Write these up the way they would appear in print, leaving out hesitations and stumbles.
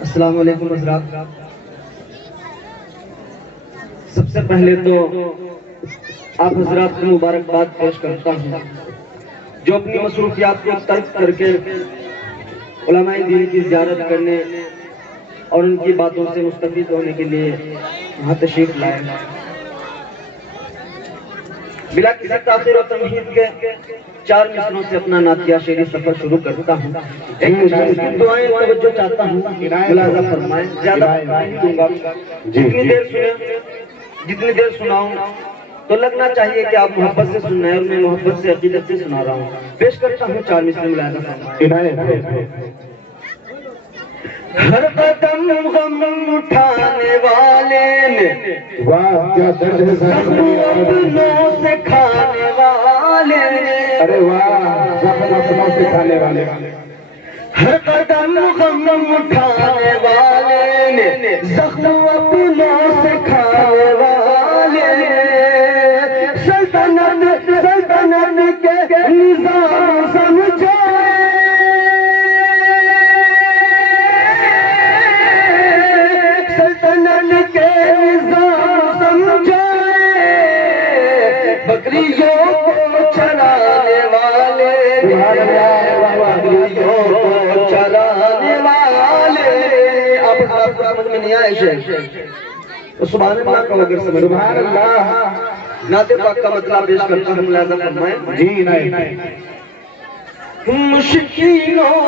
السلام علیکم حضرات. سب سے پہلے تو آپ حضرات کو مبارکباد پیش کرتا ہوں جو اپنی مصروفیات کو ترک کر کے علماء دین کی زیارت کرنے اور ان کی باتوں سے مستفید ہونے کے لیے یہاں تشریف لائے. بلا کسی تاخیر و تمہید کے 4 مصروں سے اپنا نعتیہ شعری سفر شروع کرتا ہوں. ایک دعائیں توجہ چاہتا ہوں، ملاحظہ فرمائیں، زیادہ نہیں دوں گا. جتنی دیر سناؤں تو لگنا چاہیے کہ آپ محبت سے سن رہے ہیں اور میں محبت سے عقیدت سے سنا رہا ہوں. پیش کرتا ہوں 4 مصرے، ملاحظہ فرمائیں. ہر قدم غم اٹھانے والے نے، واہ کیا درد ہے زخم اپنوں سے کھانے والے نے، ارے واہ زخم اپنوں سے کھانے والے. ہر قدم غم اٹھانے والے نے، زخم اپنوں سے کھانے والے نے، سلطنت کے نظام سمجھے، سلطنت کے نظام سمجھے، بکریوں کو چرانے والے، بکریوں کو چرانے والے. آپ کو سمجھ میں نہیں آئے شیخ تو سبحان اللہ کا اگر سمجھ. سبحان اللہ. نعت پاک کا مطلب پیش کرتا ہوں، ملاحظہ فرمائیں. جی نہیں مشکلوں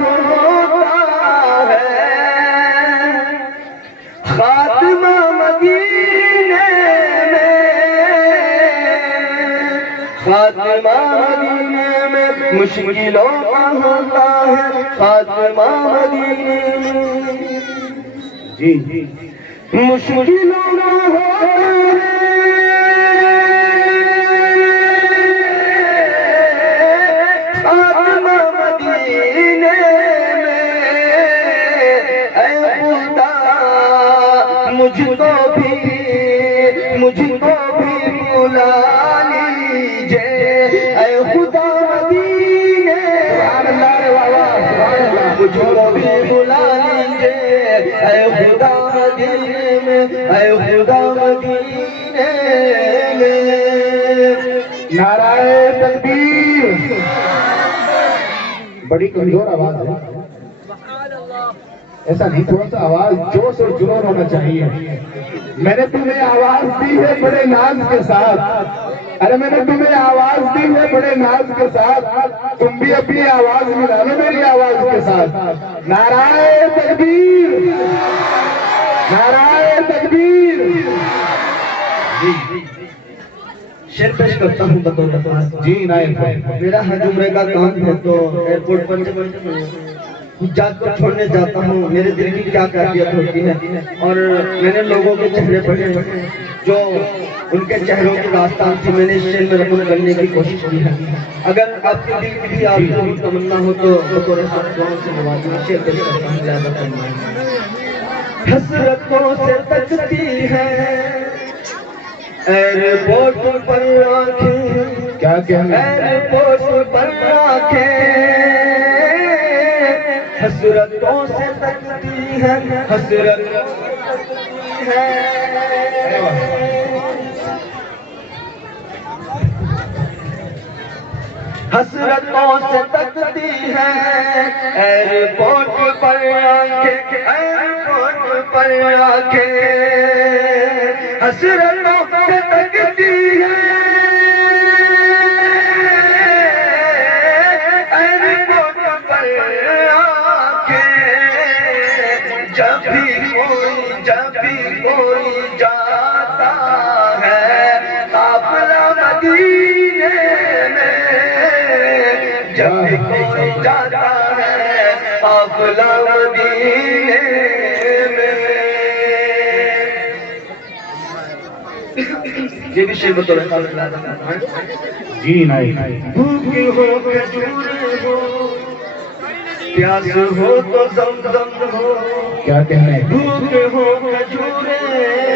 ہوتا ہے خاتمہ مدینے میں، خاتمہ مدینے میں مشکلوں کا ہوتا ہے خاتمہ مدینے میں. جی جی مشکلوں کا ہوتا ہے خاتمہ مدینے میں. اے خدا مجھ کو بھی بلا لیجے، اے خدا مدینے، مجھ کو بھی بلا لیجے، اے خدا مدینے میں، اے خدا مدینے میں. نعرہ تکبیر. بڑی کمزور آواز ہے، ایسا نہیں، تھوڑا سا آواز جوش اور جنون ہونا چاہیے. میں نے تمہیں آواز دی ہے بڑے ناز کے ساتھ، ارے میں نے تمہیں آواز دی ہے بڑے ناز کے ساتھ، تم بھی اپنی آواز ملا لو میری آواز کے ساتھ. نعرہ تکبیر، نعرہ تکبیر. شعر پیش کرتا ہوں بطور بطور. جی نہیں میرا حج عمرے کا کام ہے تو ایئرپورٹ پر جات کو چھوڑنے جاتا ہوں. میرے دل کی کیا کیفیت ہوتی ہے، اور میں نے لوگوں کے چہرے پڑھے جو ان کے چہروں کی داستان تھی، میں نے اس شعر میں رقم کرنے کی کوشش کی ہے. اگر آپ کے دل کی بھی آرزو اور تمنا ہو تو بطور خاص دعاؤں سے نوازنا. شعر پیش کرتا ہوں، لہذا فرمائیں. حسرتوں سے تکتی ہے ایئرپورٹ پر آنکھیں، کیا کہنا ایئرپورٹ پر آنکھیں، حسرتوں سے تکتی ہے، حسرتوں سے تکتی ہے. حسرتوں سے تکتی ہے ایئرپورٹ پر آنکھیں، ایئرپورٹ پر آنکھیں، حسرتوں سے تکتی ہے ایئرپورٹ پر آنکھیں. جب بھی کوئی جاتا ہے قافلہ مدینے میں، جب بھی کوئی جاتا ہے قافلہ مدینے میں. یہ بھی شعر بطور خاص لازم ہے. جی نہیں بھوک ہو کھجور ہو، پیاس ہو تو زمزم ہو، کیا کہنا ہے. بھوک ہو کھجورے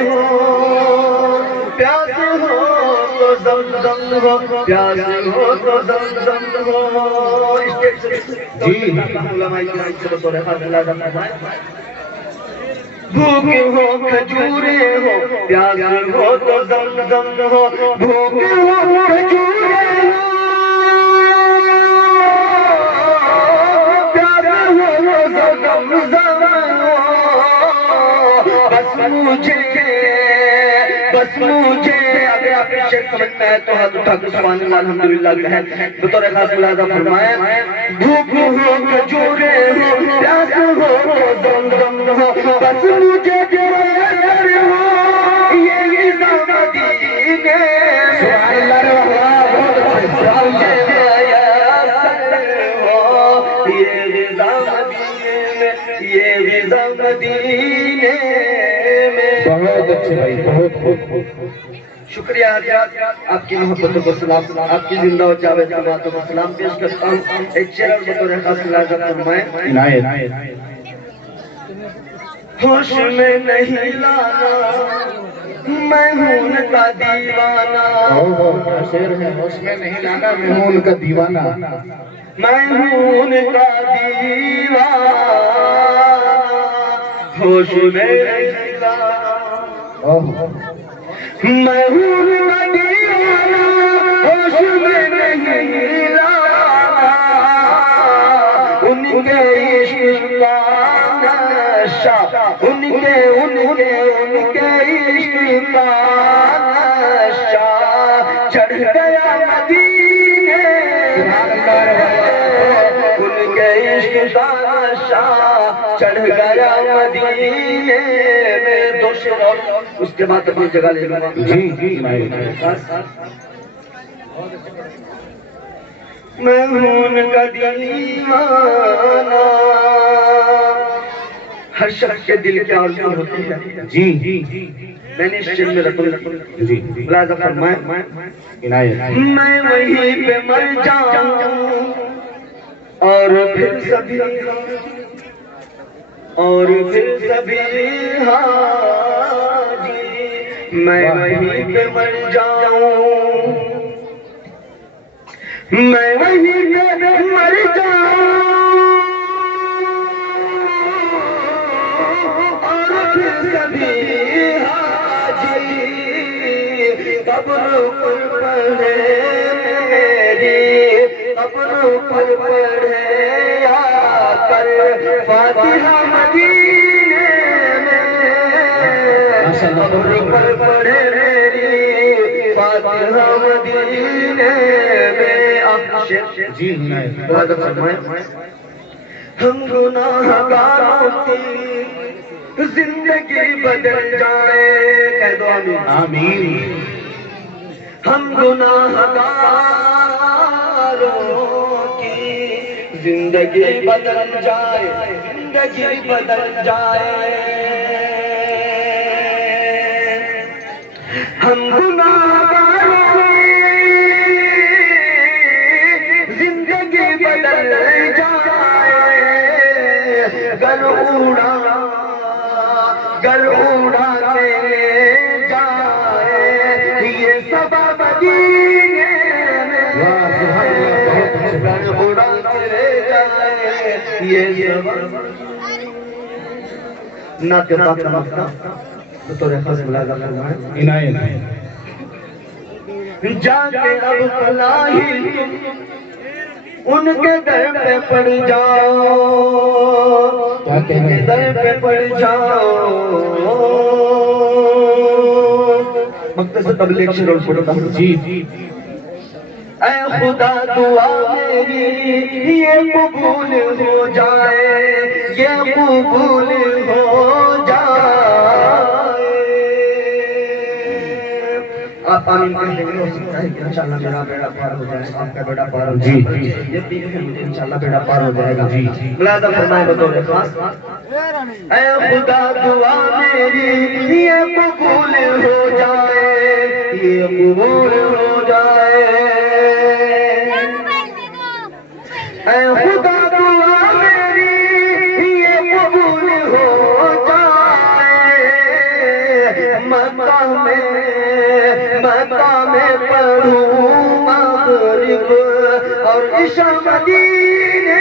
ہو، پیاس ہو تو زمزم ہو، پیاس ہو تو زمزم ہو. جی علماء کرام سے بطور خاص ملاحظہ فرمائیں. بھوک ہو کھجورے ہو، پیاس ہو تو زمزم ہو. بھوک ہو کھجورے ہو، پیاس ہو تو زمزم ہو. بس مجھے اگر آپ کی شیخ سمجھ میں ہے تو ہاتھ اٹھا کر سبحان اللہ الحمدللہ کہیں. بطور خاص ملاحظہ فرمائیں. بھوک ہو کھجورے ہو، پیاس ہو تو زمزم ہو. بس مجھے میسر ہو یہ نظام مدینے سبحان اللہ بہت اچھے. مجھے میسر ہو یہ نظام مدینے میں، یہ نظام مدینے میں. بہت اچھے بھائی، بہت شکریہ حضرات، آپ کی محبتوں کو سلام، آپ کی زندہ و جاوید جماعتوں کو سلام پیش کرتا ہوں. ایک شعر اور بطور خاص ملاحظہ فرمائیں. عنایت. ہوش میں نہیں لانا میں ہوں ان کا دیوانہ. کیا شعر ہے. ہوش میں نہیں لانا میں ہوں ان کا دیوانہ. میں ہوں ان کا دیوانہ. ہوش میں نہیں لانا میں ہوں ان کا دیوانہ. ہوش میں نہیں لانا ان کے عشق کا نشہ، ان کے عشق کا نشہ چڑھ گیا مدینے. ان کے عشق کا نشہ چڑھ گیا مدینے میں. دو شعر اور اس کے بعد اپنی جگہ لے لوں گا. جی میں ہوں ان کا دیوانہ. ہر شخص کے دل کے آرزو ہوتی ہے. جی میں نے اس شعر میں رقم جی ملاحظہ فرمائیں. عنایت. میں وہیں پہ مر جاؤں اور پھر سبھی حاجی. میں وہیں پہ مر جاؤں، میں وہیں پہ مر جاؤں اور پھر سبھی حاجی قبر پر پڑھے میری، قبر پر پڑھے یا کر فاتحہ مدینے میں. قبر پر پڑھے میری فاتحہ مدینے میں. جی ہم گناہ گاروں کی زندگی بدل جائے. کہہ دو آمین. آمین. ہم گناہ گاروں کی زندگی بدل جائے، زندگی بدل جائے. ہم گناہ گاروں کی زندگی بدل جائے. گر اڑاتے جائے یہ سبب مدینے میں. گر اڑاتے جائے یہ سبب. نعت پاک کا مقطع بطور خاص ملاحظہ فرمائیں. عنایت. جا کے اب فلاحی تم ان کے در پہ پڑ جاؤ، ان کے در پہ پڑ جاؤ. مختصر تبلیغ شروع پڑھتا ہوں. جی اے خدا دعا میری یہ قبول ہو جائے، یہ قبول ہو جائے. آپ آمین کہتے ہیں. ہو سکتا ہے کہ انشاءاللہ میرا بیڑا پار ہو جائے، آپ کا بیڑا پار ہو جائے. یہ بھی ہے مجھے انشاءاللہ بیڑا پار ہو جائے گا. ملاحظہ فرمائے بطور خاص. اے خدا دعا میری یہ قبول ہو جائے، یہ قبول ہو جائے. اے خدا دعا میری یہ قبول ہو جائے. مکہ مکہ میں پڑھوں مغرب اور عشاء مدینے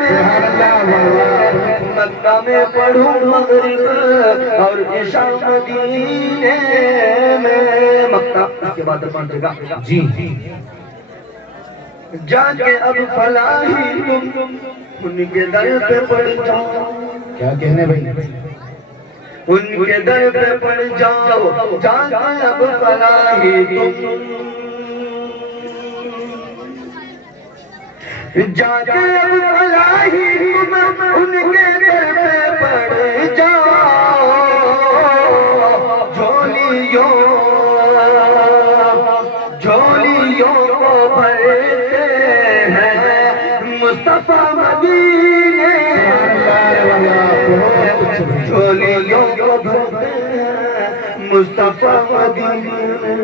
میں مکہ میں پڑھوں مغرب اور عشاء مدینے میں مکہ اس کے بعد دربان جگہ جی جا کے اب فلاحی تم ان کے در پہ پڑ جاؤ کیا کہنے بھائی ان کے در پہ پڑ جاؤ جا کے اب فلاحی تم جا کے اب فلاحی تم ان کے در پہ پڑ جاؤ جھولیوں کو بھرتے ہیں مصطفیٰ مدینے جھولیوں کو بھرتے ہیں مصطفیٰ مدینے